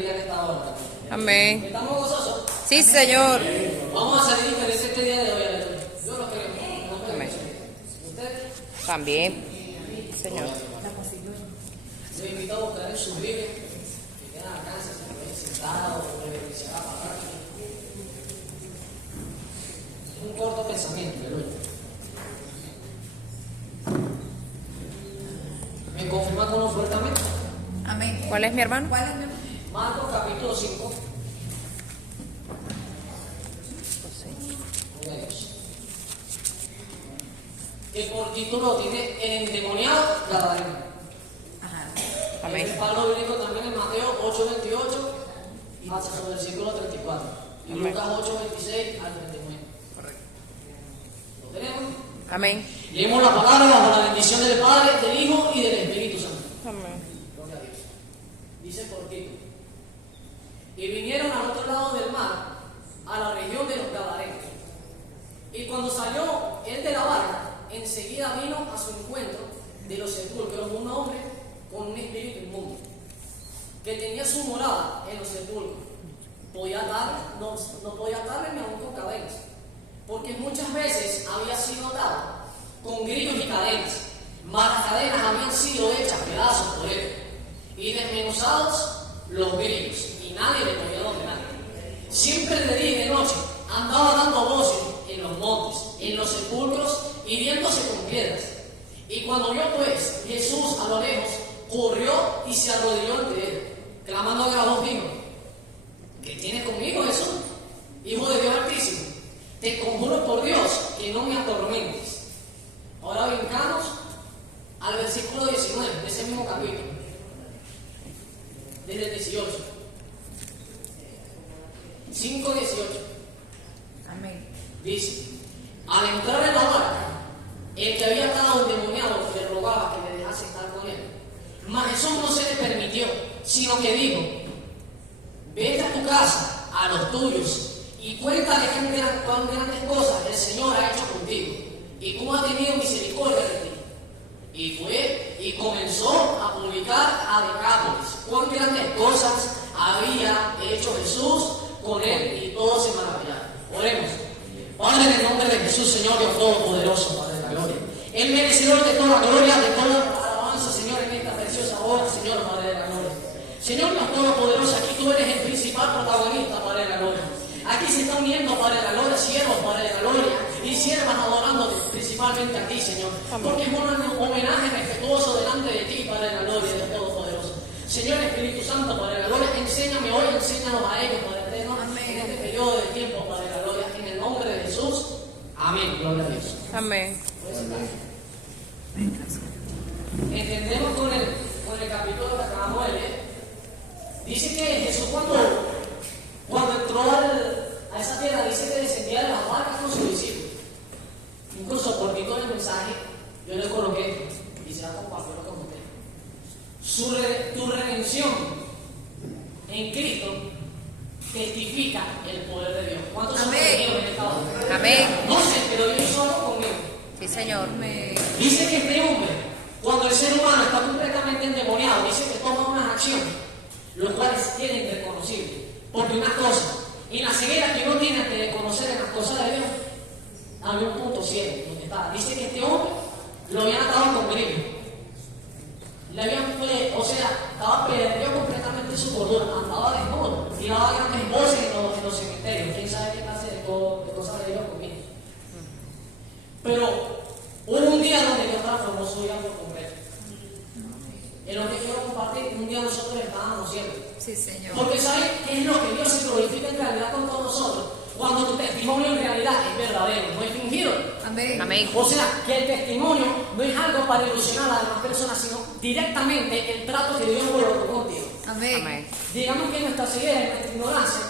bendiga en esta hora. Amén. ¿Estamos gozosos? Sí, Señor. Vamos a salir diferentes este día de hoy, aleluya. Yo lo creo. No Amén. ¿Ustedes? También, Señor. Yo invito a buscar en su Biblia, que quedan acá, se pueden sentar o pueden iniciar la palabra. Es un corto pensamiento, aleluya. ¿Me confirma con lo fuertemente? Amén. ¿Cuál es mi hermano? ¿Cuál es mi hermano? Marcos capítulo 5. Que por título tiene El endemoniado Gadareno. Ajá. Amén. El palo bíblico también en Mateo 8:28 hasta sobre el versículo 34. Y Amén. Lucas 8:26 al 39. Correcto. ¿Lo tenemos? Amén. Leemos la palabra bajo la bendición del Padre, del Hijo y del Espíritu Santo. Amén. Gloria a Dios. Dice por título. Y vinieron al otro lado del mar, a la región de los Gadarenos. Y cuando salió él de la barca, enseguida vino a su encuentro de los sepulcros un hombre con un espíritu inmundo, que tenía su morada en los sepulcros. No podía atarle ni aún con cadenas, porque muchas veces había sido atado con grillos y cadenas, mas las cadenas habían sido hechas pedazos por él, y desmenuzados los grillos, y nadie le podía dominar. Siempre de día y de noche andaba dando voces en los montes, en los sepulcros, hiriéndose con piedras. Y cuando vio pues Jesús a lo lejos, corrió y se arrodilló ante él, clamando a voz viva: ¿qué tienes conmigo, Jesús, Hijo de Dios Altísimo? Te conjuro por Dios que no me atormentes. Ahora brincamos al versículo 19 de ese mismo capítulo, desde el 18. 5:18. Amén. Dice: al entrar en la barca, el que había estado endemoniado le rogaba que le dejase estar con él. Mas Jesús no se le permitió, sino que dijo: vete a tu casa, a los tuyos, y cuéntale cuán grandes cosas el Señor ha hecho contigo, y cómo ha tenido misericordia de ti. Y fue y comenzó a publicar a Decápolis cuán grandes cosas había hecho Jesús con él, y todos se maravillaron. Oremos. Padre, en el nombre de Jesús, Señor Dios Todopoderoso, Padre de la gloria, el merecedor de toda gloria, de toda alabanza, Señor, en esta preciosa hora, Señor, Padre de la gloria. Señor Dios Todopoderoso, aquí tú eres el principal protagonista, Padre de la gloria. Aquí se están uniendo, Padre de la gloria, siervos, Padre de la gloria, y siervas adorándote principalmente a ti, Señor, porque es un homenaje respetuoso delante de ti, Padre de la gloria, Dios Todopoderoso. Señor Espíritu Santo, Padre de la gloria, enséñame hoy, enséñanos a ellos, Padre eterno, en este periodo de tiempo, Padre de la gloria, en el nombre de Jesús. Amén. Gloria a Dios. Amén. Entendemos con el capítulo que acabamos de leer. Dice que Jesús cuando entró a esa tierra, dice que descendía de las barcas con sus discípulos. Incluso por título del mensaje, yo le coloqué, y se va a compartirlo con usted. Tu redención en Cristo testifica el poder de Dios. ¿Cuántos son conmigo en esta hora? Amén. No sé, pero yo solo conmigo. Sí, Señor. Dice que este hombre, cuando el ser humano está completamente endemoniado, dice que toma unas acciones, los cuales tienen reconocibles. Porque una cosa, en la ceguera que uno tiene ante de conocer en las cosas de Dios, había un punto ciego donde estaba. Dice que este hombre lo habían atado con grillos. Le habían, estaba perdido completamente su cordura, andaba desnudo, tiraba grandes voces en los cementerios. ¿Quién sabe qué clase de cosas de Dios conmigo? Pero hubo un día donde Dios transformó su vida por completo. En lo que quiero compartir, un día nosotros estábamos ciegos. Sí, Señor. Porque ¿sabes qué es lo que Dios se glorifica en realidad con todos nosotros? Cuando tu testimonio en realidad es verdadero, no es fingido. Amén. Amén. O sea, que el testimonio no es algo para ilusionar a las demás personas, sino directamente el trato que Dios colocó contigo. Amén. Amén. Digamos que en nuestra ceguera, en nuestra ignorancia,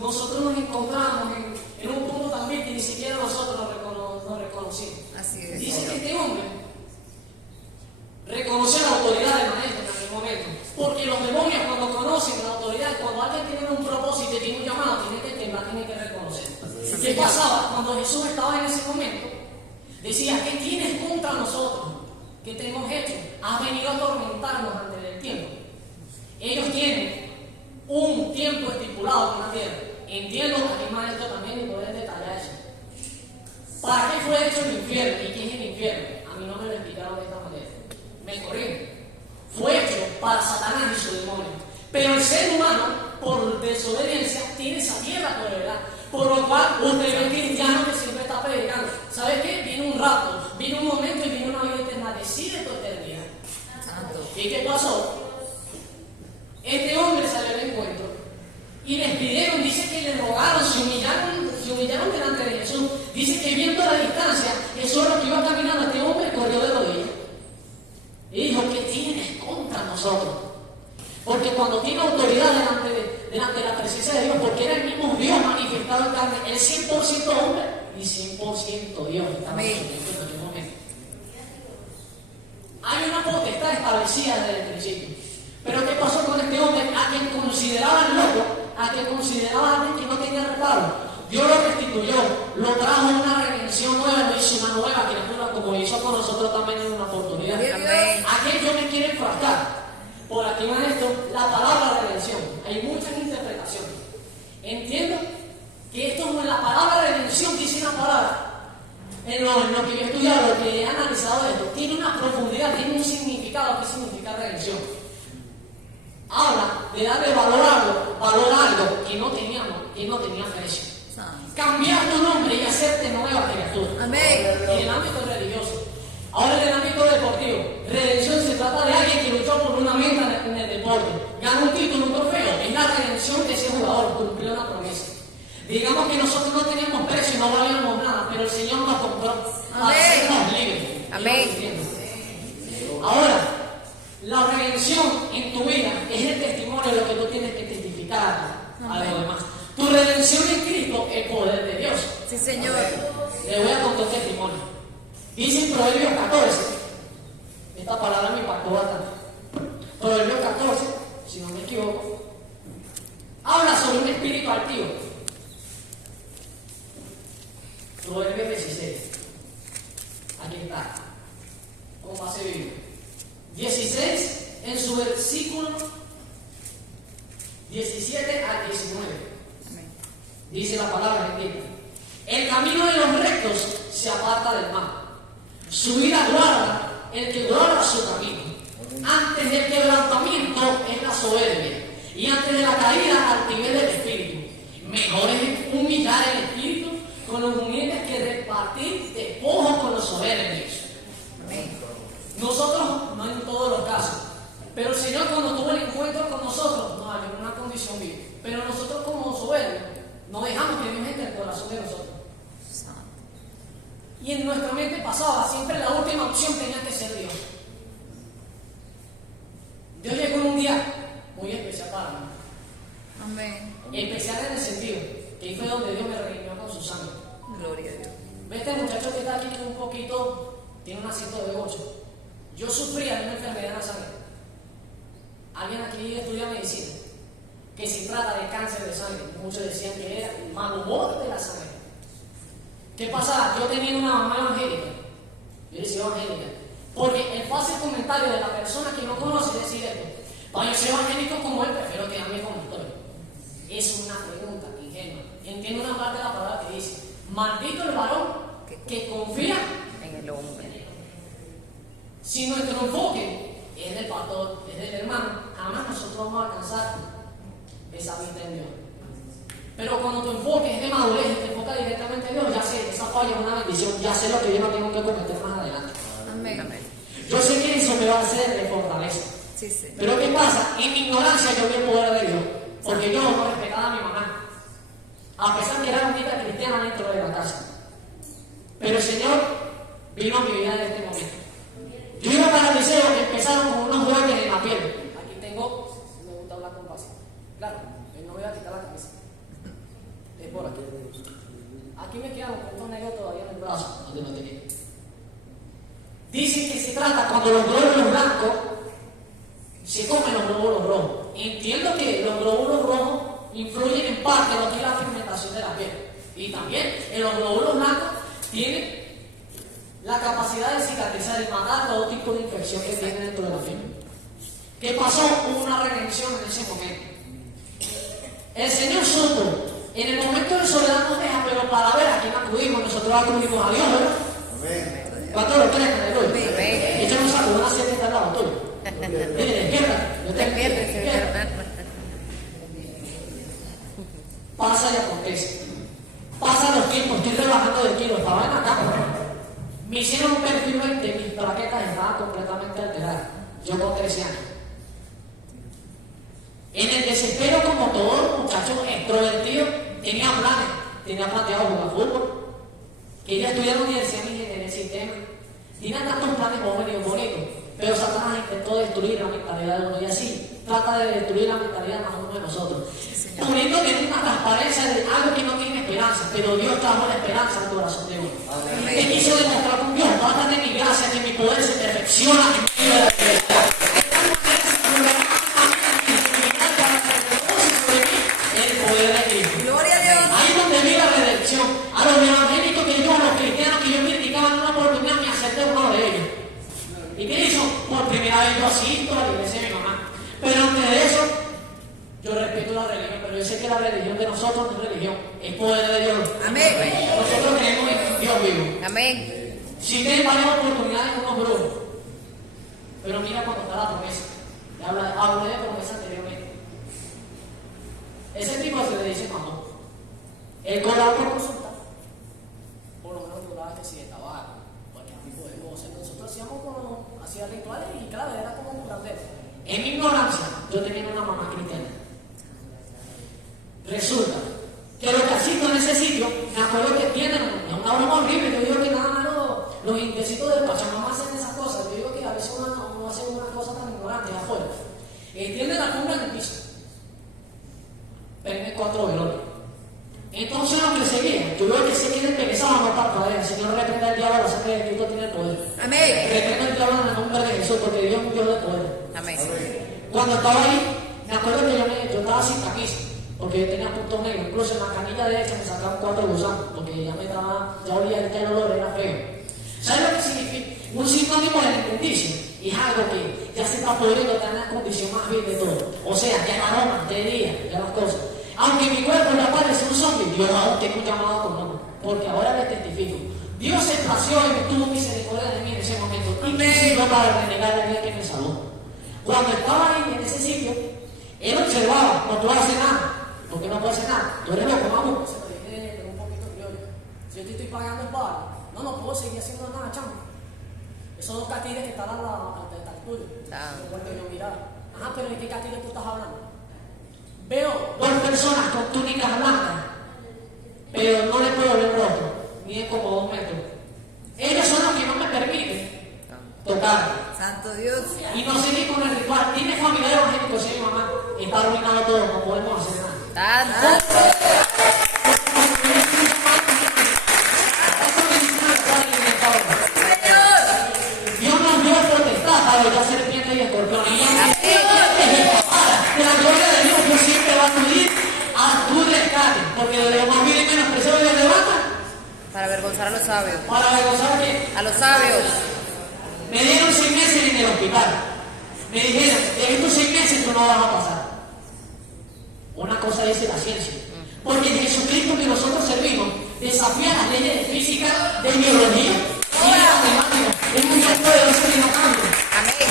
nosotros nos encontramos en un punto también que ni siquiera nosotros nos reconocimos. Así es. Dice que este hombre reconoció la autoridad del maestro en aquel momento. Porque los demonios, cuando conocen la autoridad, cuando alguien tiene un propósito y tiene un llamado, tiene que temblar, tiene que reconocer. ¿Qué pasaba? Cuando Jesús estaba en ese momento, decía: ¿qué tienes contra nosotros? ¿Qué te hemos hecho? Has venido a atormentarnos antes del tiempo. Ellos tienen un tiempo estipulado en la tierra. Entiendo que aquí maestro también y poder detallar eso. ¿Para qué fue hecho el infierno? ¿Y qué es el infierno? A mí no me lo explicaron de esta manera. Me corrigen. Fue hecho para Satanás y su demonio. Pero el ser humano, por desobediencia, tiene esa tierra por verdad. Por lo cual, usted ve el cristiano que siempre está predicando. ¿Sabe qué? Viene un rapto, viene un momento y viene una vida eterna. Decide tu eternidad. Santo. ¿Y qué pasó? Este hombre salió al encuentro y les pidieron, dice que le rogaron, se humillaron delante de Jesús. Dice que viendo a la distancia, Jesús lo que iba caminando, este hombre corrió de rodillas. Y dijo, ¿qué tienes contra nosotros? Porque cuando tiene autoridad delante de la presencia de Dios, porque era el mismo Dios manifestado en carne, él 100% hombre y 100% Dios. Amén. En aquel momento. Hay una potestad establecida desde el principio. Pero ¿qué pasó con este hombre? A quien consideraban loco, a quien consideraban a alguien que no tenía reparo. Dios lo restituyó, lo trajo en una redención nueva, lo hizo una nueva criatura, como hizo con nosotros también en una oportunidad. Amén. Aquello me quiere enfrascar. Por aquí, maestro, la palabra redención. Hay muchas interpretaciones. Entiendo que esto es la palabra redención, dice una palabra. En lo que yo he estudiado, lo que he analizado esto, tiene una profundidad, tiene un significado. ¿Qué significa redención? Habla de darle valor a algo que no tenía precio. Santo. Cambiar tu nombre y hacerte nueva criatura. Amén. En el ámbito religioso. Ahora en el ámbito deportivo. Redención se trata de alguien que luchó por una meta en el deporte. Ganó un título, un trofeo. Es la redención de ese jugador. Cumplió la promesa. Digamos que nosotros no teníamos precio y no valíamos nada, pero el Señor nos compró para Amén. hacernos libres. Amén. Ahora, la redención en tu vida es el testimonio de lo que tú tienes que testificar a los demás. Tu redención en Cristo es el poder de Dios. Sí, Señor. Le voy a contar un testimonio. Dice en Proverbios 14, esta palabra me impactó bastante. Proverbios 14, si no me equivoco, habla sobre un espíritu altivo. Proverbios 16. Aquí está. Como base bíblica. 16 en su versículo 17 al 19. Amén. Dice la palabra bendita. El camino de los rectos se aparta del mal. Su vida guarda el que guarda su camino. Antes del quebrantamiento es la soberbia. Y antes de la caída, altivez del espíritu. Mejor es humillar el espíritu con los humildes que repartir despojos con los soberbios. Amén. Nosotros, no en todos los casos, pero el Señor cuando tuvo el encuentro con nosotros, nos ayudó en una condición viva. Pero nosotros como soberbios, no dejamos que Dios entre en el corazón de nosotros. Santo. Y en nuestra mente pasaba, siempre la última opción tenía que ser Dios. Dios llegó en un día muy especial para mí. Amén. Especial en el sentido que ahí fue donde Dios me redimió con su sangre. Gloria a Dios. ¿Ves este muchacho que está aquí un poquito, tiene un asiento de 8? Yo sufría de una enfermedad en la sangre. Alguien aquí estudia medicina, que se trata de cáncer de sangre. Muchos decían que era el mal humor de la sangre. ¿Qué pasaba? Yo tenía una mamá evangélica. Yo decía evangélica. Porque el fácil comentario de la persona que no conoce es decir esto: para yo ser evangélico como él, prefiero quedarme como estoy. Es una pregunta ingenua. Entiendo una parte de la palabra que dice: maldito el varón que confía En el hombre. Si nuestro enfoque es del pastor, es del hermano, jamás nosotros vamos a alcanzar esa vista en Dios. Pero cuando tu enfoque es de madurez y te enfoca directamente en Dios, ya sé, esa falla es una bendición, ya sé lo que yo no tengo que cometer más adelante. Amén. Amén. Yo sé que eso me va a hacer de fortaleza. Sí, sí. Pero ¿qué pasa? En mi ignorancia yo vi el poder de Dios, porque yo no respetaba a mi mamá, a pesar que era una cristiana dentro de la casa. Pero el Señor vino a mi vida en este momento. Yo iba para el liceo que empezaron con unos juguetes en la piel. Aquí tengo, me gusta hablar con base. Claro, no voy a quitar la camisa. Es por aquí. Aquí me quedan un poco negro todavía en el brazo, donde no te quede. Dicen que se trata cuando los glóbulos blancos se comen los glóbulos rojos. Entiendo que los glóbulos rojos influyen en parte en lo que es la fermentación de la piel. Y también en los glóbulos blancos tienen la capacidad de cicatrizar y matar todo tipo de infección que tiene dentro de la piel. ¿Qué pasó? Hubo una redención en ese momento. El Señor supo, en el momento de soledad nos deja, pero para ver a quién acudimos, nosotros acudimos a Dios, ¿verdad? Amén. ¿Cuántos lo creen? Aleluya. Amén. Echa un saco, una serie que está al lado tuyo. Mire, despierta. Yo te Despiértese, mi hermano. Pasa y acontece. Pasan los tiempos, estoy rebajando de kilos, estaba en la cama. Me hicieron un perfil 20, mis plaquetas estaban completamente alteradas. Yo con 13 años. En el desespero, como todo muchacho extrovertido, tenía planes. Tenía planteado jugar fútbol. Quería estudiar en la universidad de ingeniería del sistema. Tenía tantos planes bonitos. Pero Satanás intentó destruir la mentalidad de uno. Y así trata de destruir la mentalidad de cada uno de nosotros. Poniendo que una transparencia de algo que no tiene esperanza. Pero Dios trajo la esperanza al corazón de uno. Te quiso demostrar con Dios. Basta de mi gracia, que mi poder se perfecciona en medio de la debilidad. Gloria a Dios. Ahí donde vi la redención. A los evangélicos que yo, a los cristianos que yo criticaba en una oportunidad, me acerté a uno de ellos. ¿Y qué hizo? Por primera vez yo asisto a la iglesia de mi mamá. Pero antes de eso, yo respeto la religión, pero yo sé que la religión de nosotros no es religión, es poder de Dios. Amén. Nosotros creemos en Dios vivo. Amén. Si tienen varias oportunidades con unos brujos, pero mira cuando está la promesa. Hablé de promesa anteriormente. Ese tipo se le dice mamón. Él cobraba por consulta. Por lo menos cobraba que si de tabaco, cualquier tipo de cosas. Nosotros hacía rituales y claro, era como un curandero. En mi ignorancia, yo tenía una mamá cristiana. Resulta que lo que asisto en ese sitio, me acuerdo que tienen una broma horrible. Yo digo que nada más los indecisos de Pachamama hacen esas cosas. Yo digo que a veces uno hace unas cosas tan ignorantes afuera. Tienden la cumbre en el piso. Prenden 4 velones. Entonces lo que seguía, yo veo que se quieren empezar a matar todavía. El Señor reprenda el diablo, la sangre de Cristo tiene el poder. Amén. Reprenda el diablo en el nombre de Jesús, porque Dios es un Dios de poder. Amén. Cuando estaba ahí, me acuerdo que yo estaba sin camisa, porque yo tenía puntos negros. Incluso en la canilla derecha me sacaban 4 gusanos, porque ya olía el olor, era feo. ¿Sabes lo que significa? Un sinónimo de inmundicia. Y es algo que ya se está pudriendo, está en la condición más vil de todo. O sea, ya el aroma, ya el día, ya las cosas. Aunque mi cuerpo ya parece un zombie, Dios aún tengo un llamado con uno, porque ahora le testifico. Dios se plació y me tuvo misericordia de mí en ese momento. Y me sirvió para renegar el día que me salvó. Cuando estaba ahí en ese sitio, él observaba, no tú haces nada, porque no puedes hacer nada. Tú eres loco, vamos. Se lo dije un poquito criollo. Si yo te estoy pagando el bar, no puedo seguir haciendo nada, chamo. Esos 2 catires que están al tuyo. Porque yo miraba. Ajá, pero ¿de qué catires tú estás hablando? Veo 2 personas con túnicas blancas, pero no le puedo ver el rostro, miden como 2 metros. Ellos son los que no me permiten tocar. Santo Dios. Y no seguí con el ritual. Tiene familia evangélico, sí, mi mamá. Está arruinado todo, no podemos hacer nada. Dios nos dio potestad para hollar serpientes y escorpiones. Que la gloria de Dios no siempre va a acudir a tu rescate, porque de lo más vil y menospreciado Dios levanta Para avergonzar a los sabios. para avergonzar a quién. A los sabios. Me dieron 6 meses en el hospital. Me dijeron, en estos 6 meses tú no vas a pasar. Una cosa dice la ciencia. Porque Jesucristo que nosotros servimos desafía las leyes de física, de biología y de matemáticas. Es un Dios poderoso que no cambia. Amén.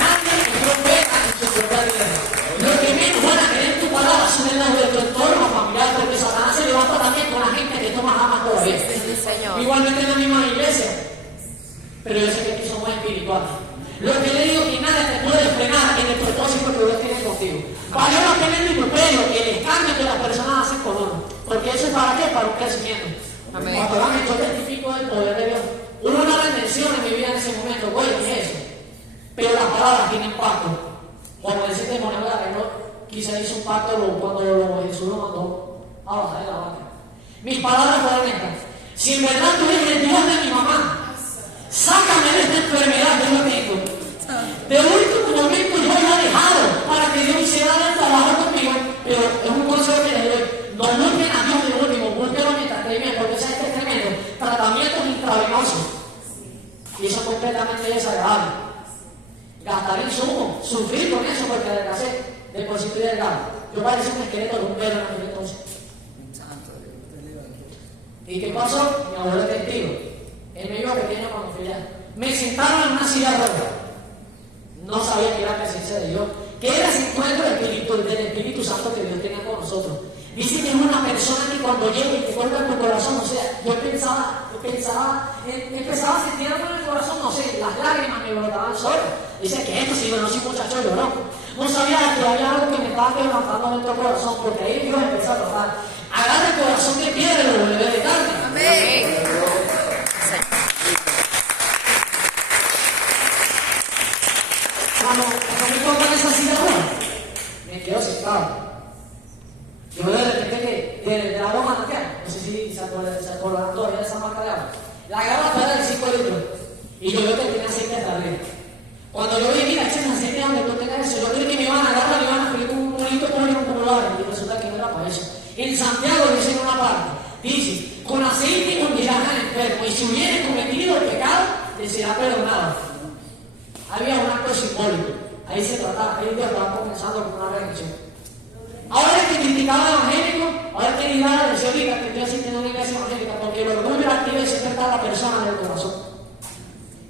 Nadie es profeta en su propia vida. Lo que menos van a querer tu palabra son en las de tu entorno familiar, porque Satanás se levanta también con la gente que toma armas todavía. Sí, Señor. Igualmente en la misma iglesia. Pero yo sé que tú somos espirituales. Lo que le digo que nada te puede frenar en el propósito que Dios tiene contigo. Valió la pena el vitupero, el escándalo que las personas hacen con uno. Porque eso es para qué? Para un crecimiento. Amén. Cuando van, yo testifico del poder de Dios. Hubo una redención en mi vida en ese momento, güey, ¿qué es eso? Pero las palabras tienen pacto. Como dice el demonio, quizá hizo un pacto cuando Jesús lo mandó a bajar de la vaca. Mis palabras fueron estas: si en verdad tú eres el Dios de mi mamá, sácame de esta enfermedad que yo tengo. De último momento yo he dejado para que Dios hiciera el trabajo conmigo, pero es un consejo que les doy: no busquen a Dios de último, búsquenlo mientras esté bien, porque ese es tremendo. Tratamientos intravenosos, y eso es completamente desagradable. Gastar insumos, sufrir con eso porque adelgacé, de por sí estoy delgado. Yo parecía un esqueleto de un perro en aquel entonces. Santo Dios. ¿Y qué pasó? Mi abuelo es testigo. Él me vio pequeño cuando fui allá. Me sentaron en una silla roja. No sabía que era la presencia de Dios. Que era ese encuentro del Espíritu Santo que Dios tenía con nosotros. Dice que es una persona que cuando llega y te toca en tu corazón, o sea, yo empezaba a sentir algo en el corazón, no sé, las lágrimas me brotaban solas. Dice que esto, si yo no soy muchacho llorón. No sabía que había algo que me estaba quebrantando dentro del corazón, porque ahí Dios empezó a trabajar. Agarra el corazón de piedra y lo vuelve de carne. Amén. Cuando me tocan esa silla roja, me quedo sentado. Yo veo de repente que de la goma manantial, no sé si se acordarán todavía de esa marca de agua, la agarra para el 5 litros y yo veo que tiene aceite hasta arriba. Cuando yo vi, mira, echen aceite donde tú tengas eso, yo creí que me iban a agarrar, me iban a pedir un bonito pollo como lo hagan, y resulta que no era para eso. En Santiago dice en una parte, dice, con aceite hundirán al enfermo, y si hubiere cometido el pecado, le será perdonado. Había un acto simbólico, ahí se trataba, ahí Dios estaba comenzando con una reacción. Ahora que criticaba al evangélico, ahora que dirá, decía ahorita que estoy asistiendo a una iglesia evangélica, porque el orgullo activa y siempre está la persona del corazón.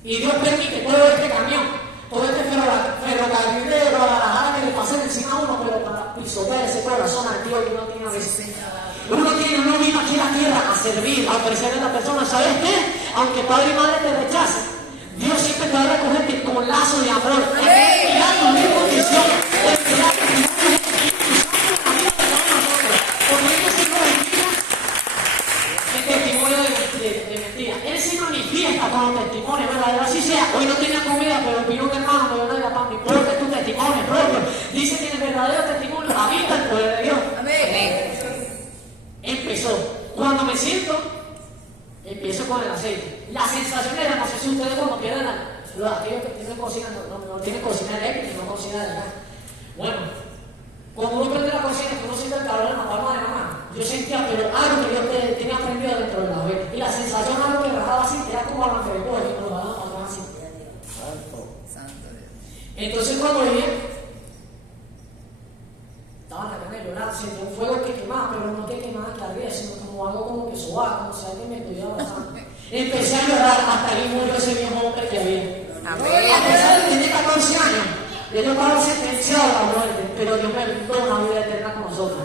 Y Dios permite todo este camión, todo este ferrocarril de Guadalajara que le pasen encima a uno, pero para pisotear ese corazón activo que uno tiene a veces. Uno vino aquí a la tierra a servir, a ofrecerle a la persona. ¿Sabes qué? Aunque padre y madre te rechacen, Dios siempre te va a recogerte con lazo de amor. Esperando mi condición, esperando mi Él se manifiesta con los testimonios, ¿verdad? Así sea, hoy no tenía comida, pero pidió un hermano, me dio la pan, mi propio es tu testimonio propio. Dice que en el verdadero testimonio habita el poder de Dios. Amén. Empezó. Cuando me siento, empiezo con el aceite. La sensación era, no sé si ustedes cuando pierden aquellos que tienen cocina, no tienen cocina eléctrica, no cocina de gas. Bueno, cuando uno prende la cocina, uno siente el calor en la palma de la mano. Yo sentía, pero algo que yo tenía aprendido dentro de la vez. Y la sensación, algo que rajaba así, era como a la que me coge, que me lo daban para atrás así. Santo Dios. Entonces cuando llegué, estaba en la carne llorando, sentí un fuego que quemaba, pero no que quemaba que ardía, sino como algo como que sobaba, como si alguien me estuviera abrazando. Empecé a llorar, hasta ahí murió ese viejo hombre que había. Amén. A pesar de tener 14 años, yo estaba sentenciado a la muerte, pero Dios me brindó una vida eterna con nosotros.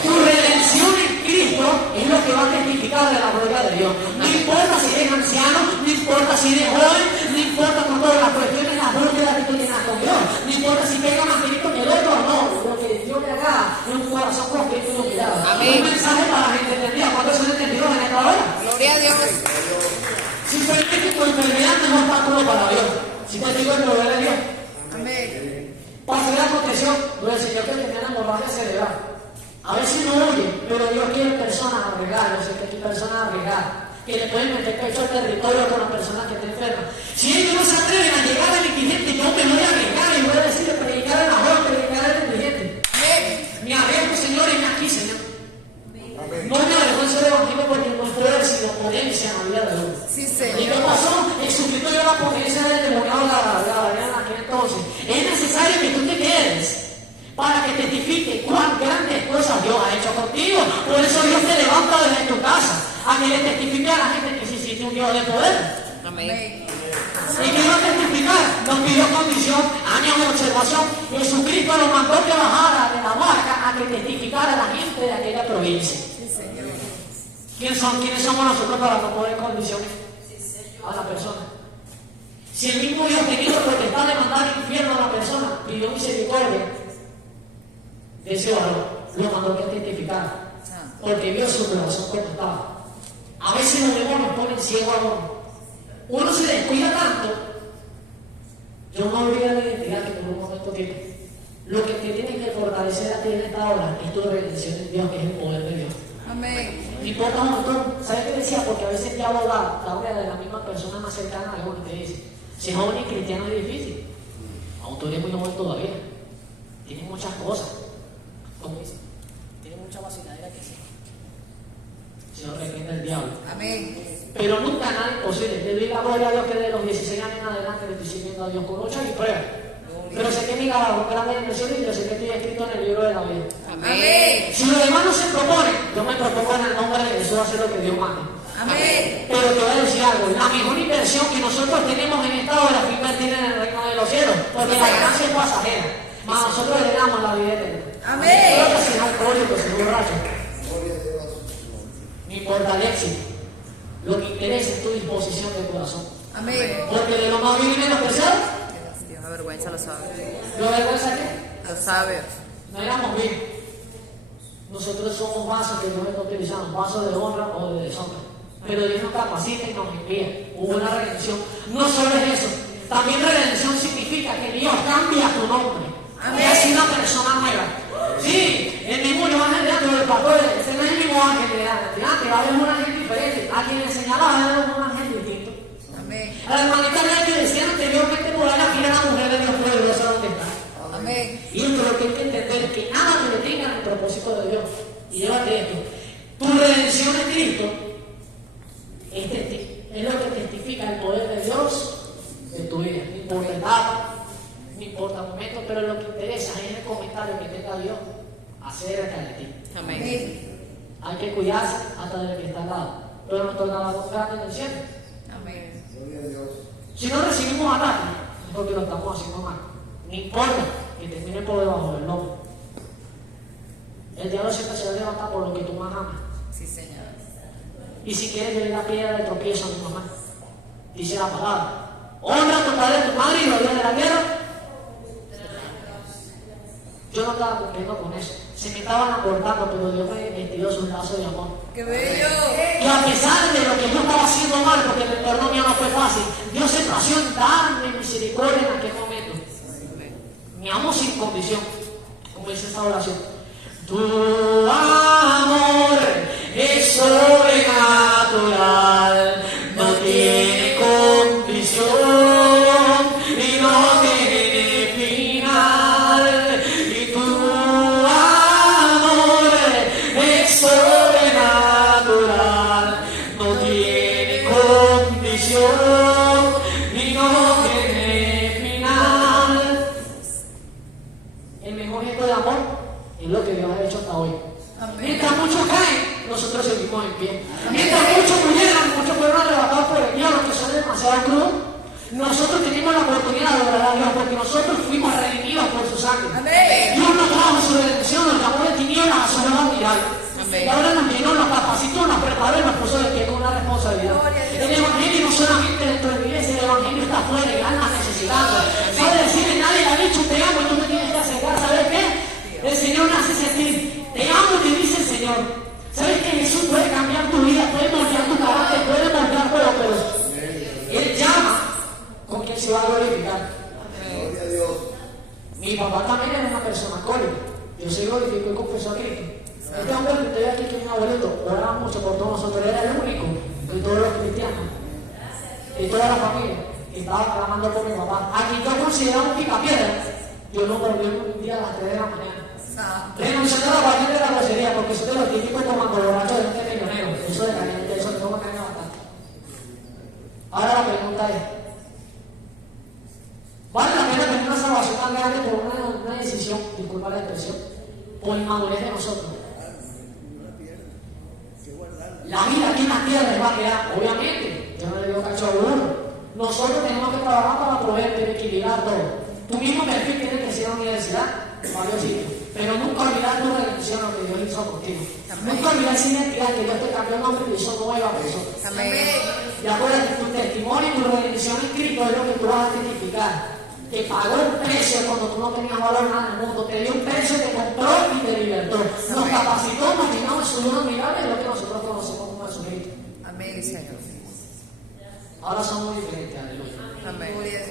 Tu redención en Cristo es lo que va a testificar de la gloria de Dios. No importa si eres anciano, no importa si eres joven, no importa con todas las cuestiones, las búsquedas que tú tienes con Dios, no importa si tengas más mérito que el otro o no, lo que Dios te haga en un corazón con que tú lo mirabas. Un mensaje para la gente entendida. ¿Cuántos son entendidos en esta hora? Gloria a Dios. Simplemente tu enfermedad no es obstáculo para Dios. Si te digo el poder de Dios. Amén. Pasé la confesión, el Señor que tenía la hemorragia cerebral. A veces no huye, pero Dios quiere personas arriesgadas. Yo sé que hay personas arriesgadas que le pueden meter pecho al territorio con las personas que estén enfermas. Si ellos no se atreven a llegar al indigente, yo me voy a arriesgar y voy a decirle predicar a la joven, predicar al indigente. Me arriesgo, Señor, y me aquí, Señor. No me avergüenzo del evangelio porque nuestro éxito potencia en la vida de Dios. Sí, ¿Y Señor. qué pasó? Jesucristo dio la potencia del demoniado en aquel entonces. Es necesario que tú te quedes para que testifique cuán grandes cosas Dios ha hecho contigo. Por eso Dios te levanta desde tu casa a que le testifique a la gente que sí existe un Dios de poder. Amén. ¿Y qué va a testificar? Nos pidió condición, años de observación. Jesucristo nos mandó que bajara de la barca a que testificara a la gente de aquella provincia. Sí, Señor. ¿Quiénes somos nosotros para no poner condiciones a la persona? Si el mismo Dios teniendo potestad de mandar al infierno a la persona, pidió misericordia de ese varón, lo mandó que testificara, porque vio su corazón como estaba. A veces los demonios ponen ciego a uno. Uno se descuida tanto. Yo no olvido la identidad que por un momento tiene. Lo que te tiene que fortalecer a ti en esta hora es tu redención en Dios, que es el poder de Dios. Amén. No importa un montón. ¿Sabes qué decía? Porque a veces ya la obra de la misma persona más cercana a uno te dice: ser joven y cristiano es difícil. Aún tú eres muy joven todavía. Tienes muchas cosas. Como dice, tienes mucha vaciladera que sí. Se lo reprende el diablo. Amén. Pero nunca nada imposible. Le doy la gloria a Dios que de los 16 años en adelante le estoy sirviendo a Dios con lucha y prueba. Pero sé que mi galardón grande en el cielo y yo sé que estoy escrito en el libro de la vida. Amén. Si los hermanos se proponen, yo me propongo en el nombre de Jesús hacer lo que Dios manda. Amén. Pero te voy a decir algo, la mejor inversión que nosotros tenemos en esta hora es invertir en el reino de los cielos, porque la ganancia es pasajera, mas nosotros le damos la vida eterna. Amén. No importa si es alcohólico, si es borracho, no importa el éxito, lo que interesa es tu disposición de corazón. Amén. Porque de lo más vil y menospreciado, Dios avergüenza a los sabios. ¿lo vergüenza qué? Los sabios. No éramos vil. Nosotros somos vasos que Dios está utilizando, vasos de honra o de deshonra. Pero Dios nos capacita y nos envía. Hubo una redención. No solo es eso, también redención significa que Dios cambia tu nombre. Amén. Es una persona nueva. Sí, el mismo ángel de antes del pastor, ese no es el mismo ángel de antes, va a haber un ángel diferente. A quien le señalaba va a haber un ángel distinto. Amén. A la hermanita Blanca que decía anteriormente por ahí, aquí era la mujer de Dios poderosa donde está. Amén. Y esto es lo que hay que entender, que nada te detenga en el propósito de Dios. Y llévate esto. Tu redención en Cristo es lo que testifica el poder de Dios en tu vida. No importa etapa, no importa momento, pero lo que interesa es el comentario que tenga Dios acerca de ti. Amén. Amén. Hay que cuidarse hasta del que está al lado. Pero nuestro galardón grande en el cielo. Amén. Si no recibimos ataque, es porque lo estamos haciendo mal. No importa que termine por debajo del lomo. El diablo siempre se va a levantar por lo que tú más amas. Sí, Señor. Y si quieres, llevar la piedra de tropiezo a tu mamá. Dice la palabra: honra a tu padre y a tu madre y los días de la guerra. Yo no estaba cumpliendo con eso. Se me estaban acortando, pero Dios me vestió sus lazos de amor. ¡Qué bello! Y a pesar de lo que yo estaba haciendo mal, porque el perdón mío no fue fácil, Dios se plació en darme misericordia en aquel momento. Me amo sin condición, como dice esta oración. Tu amor es sobrenatural, no tiene condición y no tiene final. Y tu amor es sobrenatural, no tiene condición y no tiene final. El mejor gesto de amor es lo que Dios ha hecho hasta hoy. Amén. Mientras muchos caen, nosotros seguimos en pie. Mientras muchos murieron, muchos fueron arrebatados por el diablo, que son demasiado crudos, nosotros tenemos la oportunidad de orar a Dios, porque nosotros fuimos redimidos por su sangre. Amén. Dios nos trajo su redención, nos llamó de tinieblas a su nueva mirada. Amén. Y ahora nos llenó, nos capacitó, nos preparó y nos puso de pie con una responsabilidad. Gloria a Dios. El Evangelio no solamente dentro de la iglesia, el Evangelio está afuera y anda necesitando. Sabe decirle, nadie le ha dicho te amo y tú me tienes que acercar. ¿Sabes qué? El Señor nace hacia ti. Te amo, te dice el Señor. ¿Sabes que Jesús puede cambiar tu vida, puede moldear tu carácter, puede moldear todo, pero Él llama con quien se va a glorificar? Mi papá también era una persona alcohólica. Yo se glorificó y confesó a Cristo. Este hombre que usted ve aquí, que es mi abuelito, oraba mucho por todos nosotros. Era el único de todos los cristianos, de toda la familia, que estaba clamando por mi papá. A quien yo consideraba un picapiedra, yo no volví un día a las 3 de la mañana. Renunciando a la guardia de la grosería, porque eso de los típicos tomando borrachos de gente millonero. Eso de caliente, eso de toma caña bastante. Ahora la pregunta es: ¿vale la pena tener una salvación tan grande por una decisión, disculpa la expresión, por inmadurez de nosotros? La vida aquí en la tierra les va a quedar, obviamente. Yo no le digo cacho a uno. Nosotros tenemos que trabajar para proveer, equilibrar todo. Tu mismo perfil tiene que ser a la universidad, varios sitios. Pero nunca olvidar tu redención, lo que Dios hizo contigo. Amén. Nunca olvidar esa identidad, que Dios te cambió el nombre y te hizo nueva persona. Amén. Y acuérdate, tu testimonio y tu redención en Cristo es lo que tú vas a testificar. Que pagó un precio cuando tú no tenías valor nada en el mundo. Te dio un precio, te compró y te libertó. Nos capacitó, nos llenó de su luz mirable, es lo que nosotros conocemos como Jesucristo. Amén, Señor. Ahora somos diferentes, aleluya. Amén. Gloria a